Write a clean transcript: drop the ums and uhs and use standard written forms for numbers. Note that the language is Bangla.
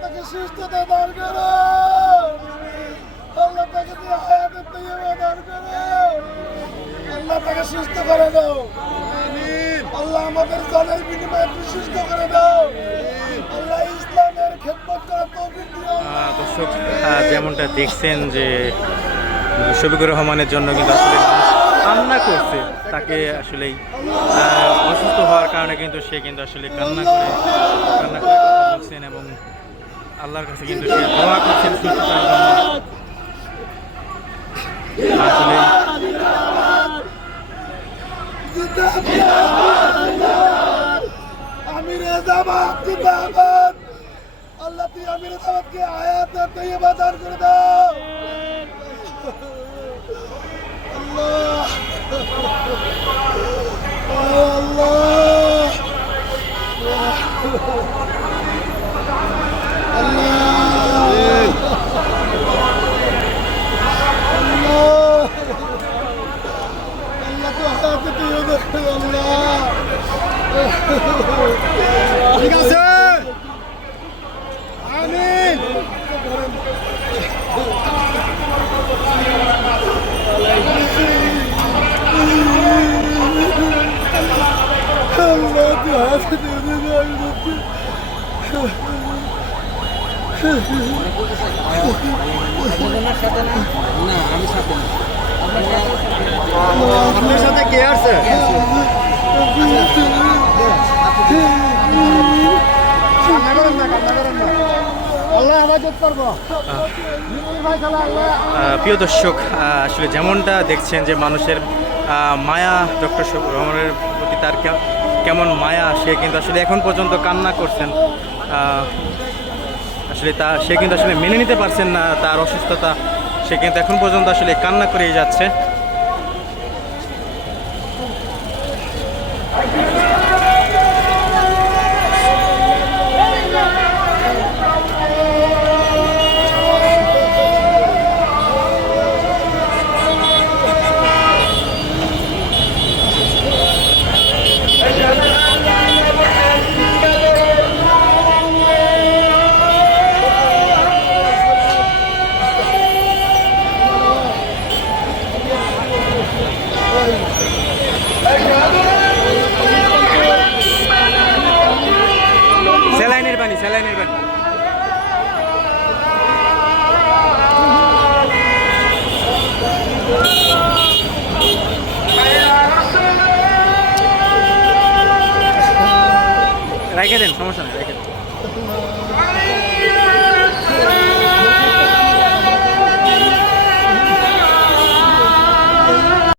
তাকে সুস্থতা দান করো আল্লাহ, তাকে দিয়ে হায়াতের তৈয়বা দান করো আল্লাহ, তাকে সুস্থ করে দাও আল্লাহ, আমাদের জানের বিনিময়ে সুস্থ করে দাও আল্লাহ, ইসলামের খেদমত করার তৌফিক দিও। দর্শক, যেমনটা দেখছেন যে শফিকুর রহমানের জন্য কিন্তু আসলে কান্না করছে, তাকে আসলেই অসুস্থ হওয়ার কারণে কিন্তু সে কিন্তু আসলে কান্না করে কথা বলছেন এবং আল্লাহর কাছে কিন্তু সে দোয়া করছেন সুস্থতার জন্য। আসলে আমিরে জামাত জিন্দাবাদ আল্লাহ, তুই আমিরে জামাতকে হায়াতের তৈয়বা দান করে দাও আল্লাহ ঠিক আছে, আমিন। আপনার সাথে কে আছে? প্রিয় দর্শক, আসলে যেমনটা দেখছেন যে মানুষের মায়া ডক্টর শফিকুর রহমানের প্রতি তার কেমন মায়া, সে কিন্তু আসলে এখন পর্যন্ত কান্না করছেন। আসলে সে কিন্তু আসলে মেনে নিতে পারছেন না তার অসুস্থতা, সে কিন্তু এখন পর্যন্ত আসলে কান্না করেই যাচ্ছে। স্যালাইনের পানি রেখে দেন, সমস্যা নেই, রেখে দেন।